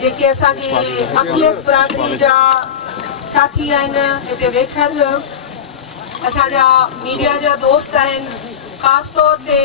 जेके असांजी अक़लियत बिरादरी जा साथी आहिनि हिते वेठल, असांजा मीडिया जा दोस्त आहिनि, ख़ासि तौर ते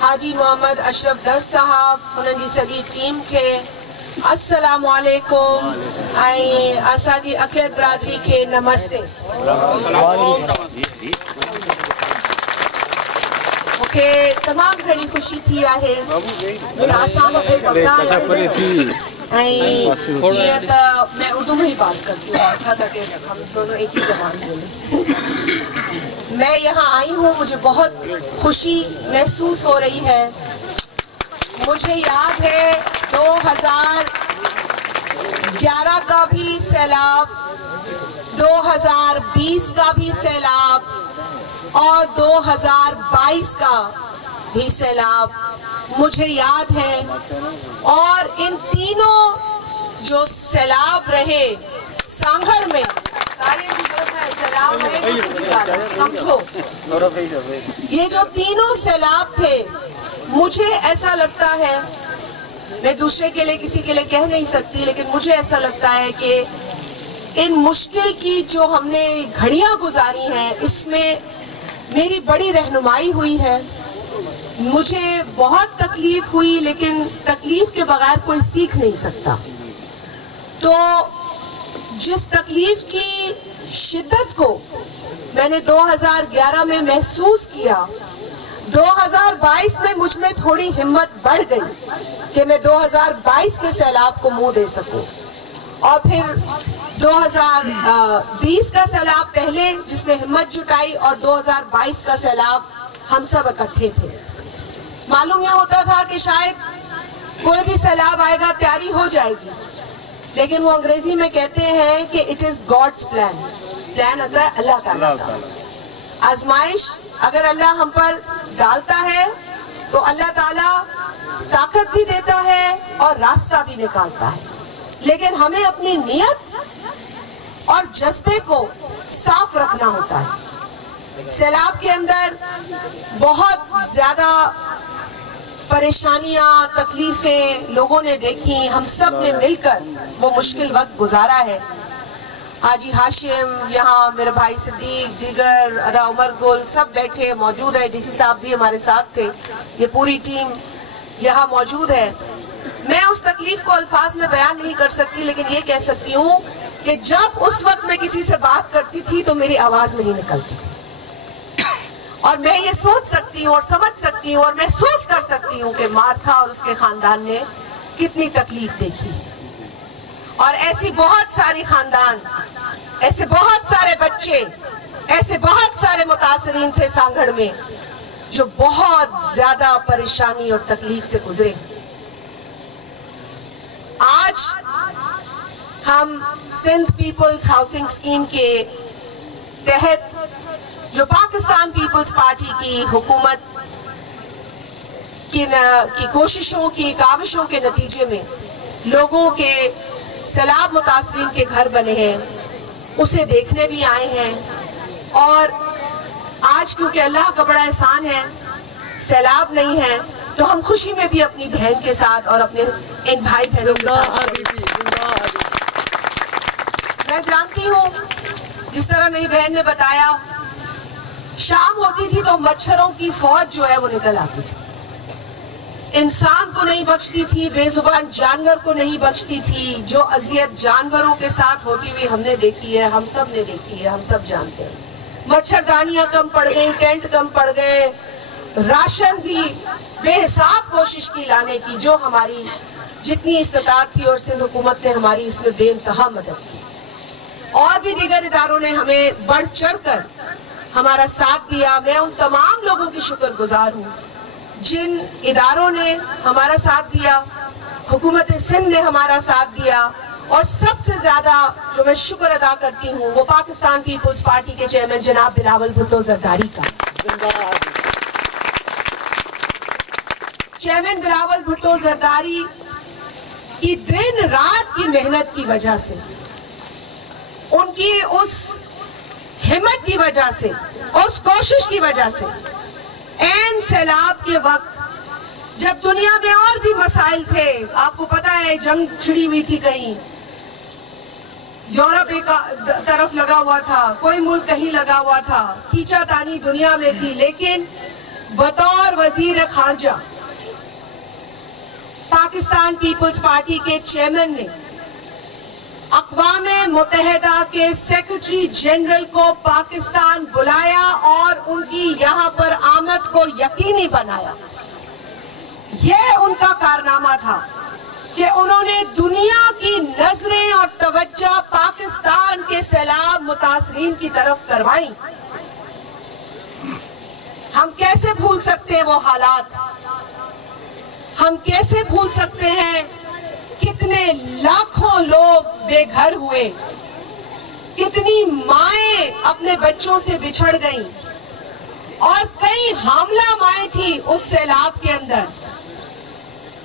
हाजी मोहम्मद अशरफ दर साहब, हुननि जी सॼी टीम खे अस्सलामु अलैकुम ऐं असांजी अक़लियत बिरादरी खे नमस्ते। मूंखे तमामु घणी ख़ुशी थी आहे त असां वटि पहुता आहियूं ऐं जीअं त मैं उर्दू में ही बात करती हूँ, था कि हम दोनों एक ही ज़बान बोलें। मैं यहाँ आई हूँ, मुझे बहुत खुशी महसूस हो रही है। मुझे याद है 2011 का भी सैलाब, 2020 का भी सैलाब और 2022 का भी सैलाब मुझे याद है। और इन तीनों जो सैलाब रहे सांगड़ में, समझो, ये जो तीनों सैलाब थे, मुझे ऐसा लगता है, मैं दूसरे के लिए किसी के लिए कह नहीं सकती, लेकिन मुझे ऐसा लगता है कि इन मुश्किल की जो हमने घड़ियां गुजारी हैं, इसमें मेरी बड़ी रहनुमाई हुई है। मुझे बहुत तकलीफ हुई, लेकिन तकलीफ के बगैर कोई सीख नहीं सकता। तो जिस तकलीफ की शिद्दत को मैंने 2011 में महसूस किया, 2022 में मुझ में थोड़ी हिम्मत बढ़ गई कि मैं 2022 के सैलाब को मुंह दे सकूं। और फिर 2020 का सैलाब पहले, जिसमें हिम्मत जुटाई, और 2022 का सैलाब हम सब इकट्ठे थे। मालूम यह होता था कि शायद कोई भी सैलाब आएगा तैयारी हो जाएगी, लेकिन वो अंग्रेजी में कहते हैं कि it is God's plan. Plan होता है अल्लाह ताला का। आजमाइश अगर अल्लाह हम पर डालता है तो अल्लाह ताला ताकत भी देता है और रास्ता भी निकालता है, लेकिन हमें अपनी नियत और जज्बे को साफ रखना होता है। सैलाब के अंदर बहुत ज्यादा परेशानियां, तकलीफें लोगों ने देखी, हम सब ने मिलकर वो मुश्किल वक्त गुजारा है। हाजी हाशिम, यहाँ मेरे भाई सिद्दीक, दीगर अदा उमर गुल सब बैठे मौजूद है, डीसी साहब भी हमारे साथ थे, ये पूरी टीम यहाँ मौजूद है। मैं उस तकलीफ को अल्फाज में बयान नहीं कर सकती, लेकिन ये कह सकती हूँ कि जब उस वक्त मैं किसी से बात करती थी तो मेरी आवाज नहीं निकलती थी, और मैं ये सोच सकती हूँ और समझ सकती हूँ और महसूस कर सकती हूँ कि मार्था और उसके खानदान ने कितनी तकलीफ देखी। और ऐसी बहुत सारी खानदान, ऐसे बहुत सारे बच्चे, ऐसे बहुत सारे मुतासरीन थे सांगड़ में जो बहुत ज्यादा परेशानी और तकलीफ से गुजरे। आज हम सिंध पीपल्स हाउसिंग स्कीम के तहत जो पाकिस्तान पीपल्स पार्टी की हुकूमत की कोशिशों की काविशों के नतीजे में लोगों के सैलाब मुतासरीन के घर बने हैं, उसे देखने भी आए हैं। और आज क्योंकि अल्लाह का बड़ा एहसान है, सैलाब नहीं है, तो हम खुशी में भी अपनी बहन के साथ और अपने इन भाई बहनों के साथ। मैं जानती हूँ, जिस तरह मेरी बहन ने बताया, शाम होती थी तो मच्छरों की फौज जो है वो निकल आती थी, इंसान को नहीं बख्शती थी, बेजुबान जानवर को नहीं बख्शती थी। जो अजियत जानवरों के साथ होती हुई हमने देखी है, हम सब ने देखी है, हम सब जानते हैं। मच्छरदानियां कम पड़ गई, टेंट कम पड़ गए, राशन भी बेहिसाब कोशिश की लाने की, जो हमारी जितनी इस्तात थी, और सिंध हुकूमत ने हमारी इसमें बेइंतहा मदद की। और भी दीगर इदारों ने हमें बढ़ चढ़ कर हमारा साथ दिया। मैं उन तमाम लोगों की शुक्रगुजार हूँ जिन इदारों ने हमारा साथ दिया, हुकूमत सिंध ने हमारा साथ दिया। और सबसे ज्यादा जो मैं शुक्र अदा करती हूँ वो पाकिस्तान पीपल्स पार्टी के चेयरमैन जनाब बिलावल भुट्टो जरदारी का। चेयरमैन बिलावल भुट्टो जरदारी की दिन रात की मेहनत की वजह से, उनकी उस हिम्मत की वजह से, उस कोशिश की वजह से, ऐन सैलाब के वक्त जब दुनिया में और भी मसाइल थे, आपको पता है जंग छिड़ी हुई थी, कहीं यूरोप एक तरफ लगा हुआ था, कोई मुल्क कहीं लगा हुआ था, खींचातानी दुनिया में थी, लेकिन बतौर वजीर खारजा पाकिस्तान पीपल्स पार्टी के चेयरमैन ने अक़वाम मुत्तहिदा के सेक्रेटरी जनरल को पाकिस्तान बुलाया और उनकी यहाँ पर आमद को यकीनी बनाया। यह उनका कारनामा था कि उन्होंने दुनिया की नजरें और तवज्जो पाकिस्तान के सैलाब मुतासरीन की तरफ करवाई। हम कैसे भूल सकते हैं वो हालात? हम कैसे भूल सकते हैं कितने लाखों लोग बेघर हुए, कितनी माएं अपने बच्चों से बिछड़ गईं और कई हामला माएं थी उस सैलाब के अंदर।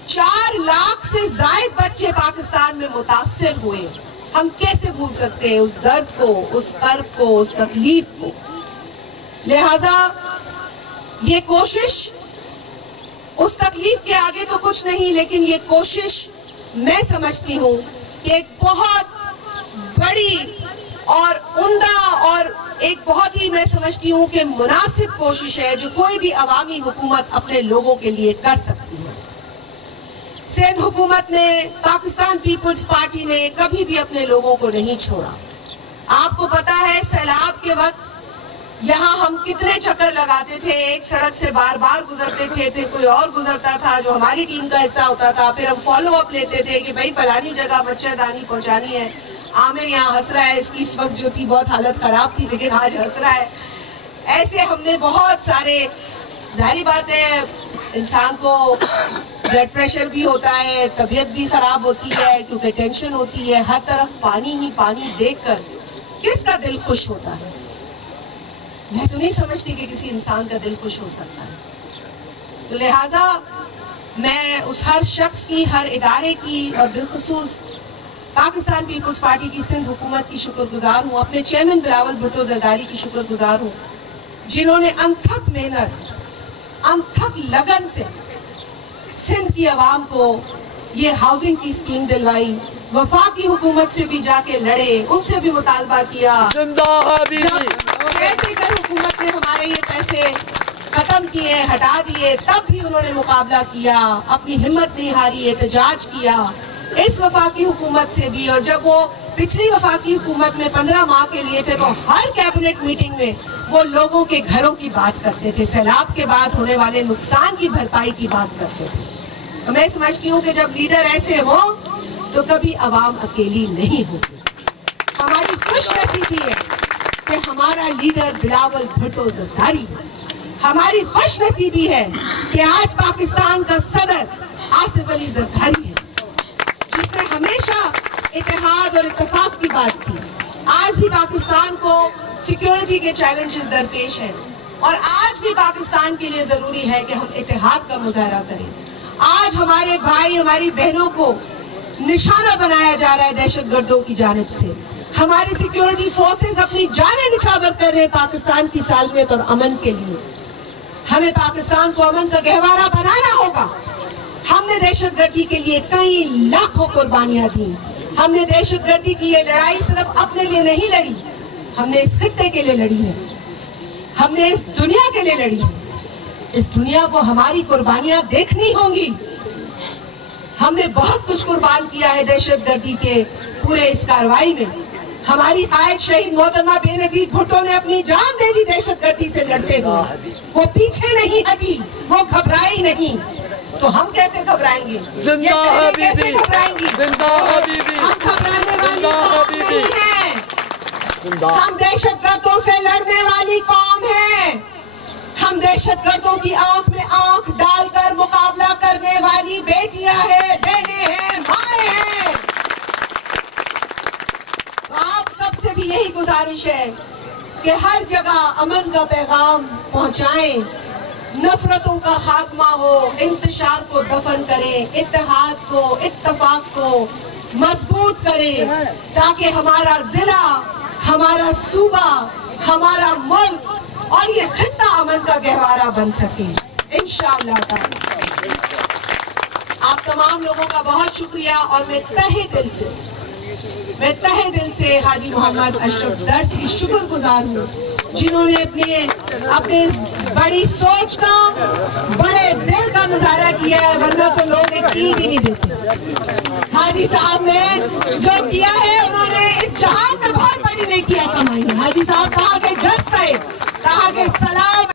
4 लाख से जायद बच्चे पाकिस्तान में मुतासिर हुए। हम कैसे भूल सकते हैं उस दर्द को, उस कर्ब को, उस तकलीफ को? लिहाजा ये कोशिश, उस तकलीफ के आगे तो कुछ नहीं, लेकिन ये कोशिश मैं समझती हूँ कि एक बहुत बड़ी और उम्दा और एक बहुत ही, मैं समझती हूँ कि मुनासिब कोशिश है जो कोई भी अवामी हुकूमत अपने लोगों के लिए कर सकती है। सिंध हुकूमत ने, पाकिस्तान पीपल्स पार्टी ने कभी भी अपने लोगों को नहीं छोड़ा। आपको पता है सैलाब के वक्त यहाँ हम कितने चक्कर लगाते थे, एक सड़क से बार बार गुजरते थे, फिर कोई और गुजरता था जो हमारी टीम का हिस्सा होता था, फिर हम फॉलो अप लेते थे कि भाई फलानी जगह मच्छरदानी पहुंचानी है। आमिर यहाँ हंस रहा है, इसकी इस वक्त जो थी बहुत हालत खराब थी, लेकिन आज हंस रहा है। ऐसे हमने बहुत सारे, जाहिर बात है इंसान को ब्लड प्रेशर भी होता है, तबीयत भी खराब होती है क्योंकि टेंशन होती है, हर तरफ पानी ही पानी देखकर किसका दिल खुश होता है? मैं तो नहीं समझती कि किसी इंसान का दिल खुश हो सकता है। तो लिहाजा मैं उस हर शख्स की, हर इदारे की और बिलखुसूस पाकिस्तान पीपल्स पार्टी की सिंध हुकूमत की शुक्रगुजार हूँ, अपने चेयरमैन बिलावल भुट्टो जरदारी की शुक्रगुजार हूँ, जिन्होंने अनथक मेहनत, अनथक लगन से सिंध की आवाम को ये हाउसिंग की स्कीम दिलवाई। वफाकी हुकूमत से भी जाके लड़े, उनसे भी मुतालबा किया। जब केयर हुकूमत ने हमारे ये पैसे खत्म किए, हटा दिए, तब भी उन्होंने मुकाबला किया, अपनी हिम्मत नहीं हारी, एहतजाज किया इस वफाकी हुकूमत से भी। और जब वो पिछली वफाकी हुकूमत में 15 माह के लिए थे तो हर कैबिनेट मीटिंग में वो लोगों के घरों की बात करते थे, सैलाब के बाद होने वाले नुकसान की भरपाई की बात करते थे। तो मैं समझती हूँ कि जब लीडर ऐसे हो तो कभी आवाम अकेली नहीं होगी। हमारी खुशनसीबी है कि हमारा लीडर बिलावल भुट्टो जरदारी है। हमारी खुशनसीबी है कि आज पाकिस्तान का सदर आसिफ अली जरदारी है, जिसने हमेशा इत्तेहाद और इत्तेफाक की बात की। आज भी पाकिस्तान को सिक्योरिटी के चैलेंजेस दरपेश हैं और आज भी पाकिस्तान के लिए जरूरी है कि हम इत्तेहाद का मुजाहरा करें। आज हमारे भाई, हमारी बहनों को निशाना बनाया जा रहा है दहशतगर्दों की जानिब से। हमारी सिक्योरिटी फोर्सेस अपनी जानें निछावर कर रहे हैं पाकिस्तान की सालमियत और अमन के लिए। हमें पाकिस्तान को अमन का गहवारा बनाना होगा। हमने दहशतगर्दी के लिए कई लाखों कुर्बानियां दी। हमने दहशतगर्दी की ये लड़ाई सिर्फ अपने लिए नहीं लड़ी, हमने इस खित्ते के लिए लड़ी है, हमने इस दुनिया के लिए लड़ी है। इस दुनिया को हमारी कुर्बानियां देखनी होंगी। हमने बहुत कुछ कुर्बान किया है दहशतगर्दी के पूरे इस कार्रवाई में। हमारी कायद शहीद मोहतरमा बेनजीर भुट्टो ने अपनी जान दे दी दहशतगर्दी से लड़ते हुए। वो पीछे नहीं हटी, वो घबराई नहीं। तो हम कैसे घबराएंगे? कैसे घबराएंगे? हम घबराने वाली कौम नहीं है। हम दहशतगर्दों से लड़ने वाली कौम है। हम दहशतगर्दों की आंख में आंख डालकर मुकाबला करने वाली बेटियां हैं, बहनें हैं, माएं हैं। तो आप सबसे भी यही गुजारिश है कि हर जगह अमन का पैगाम पहुंचाएं, नफरतों का खात्मा हो, इंतशार को दफन करें, इत्तेहाद को, इत्तफाक को मजबूत करें, ताकि हमारा जिला, हमारा सूबा, हमारा मुल्क और ये खित्ता अमन का गहवारा बन सके। इंशाअल्लाह ताला। आप तमाम लोगों का बहुत शुक्रिया और मैं तहे दिल से हाजी मोहम्मद अशरफ दर्स की शुक्रगुजार हूँ, जिन्होंने अपने इस बड़ी सोच का, बड़े दिल का मुजाहरा किया है, वरना तो लोग एक कील भी नहीं देते। हाजी साहब ने जो किया है, उन्होंने इस जहां में बहुत बड़ी नेकियां कमाई है। हाजी साहब कहाँ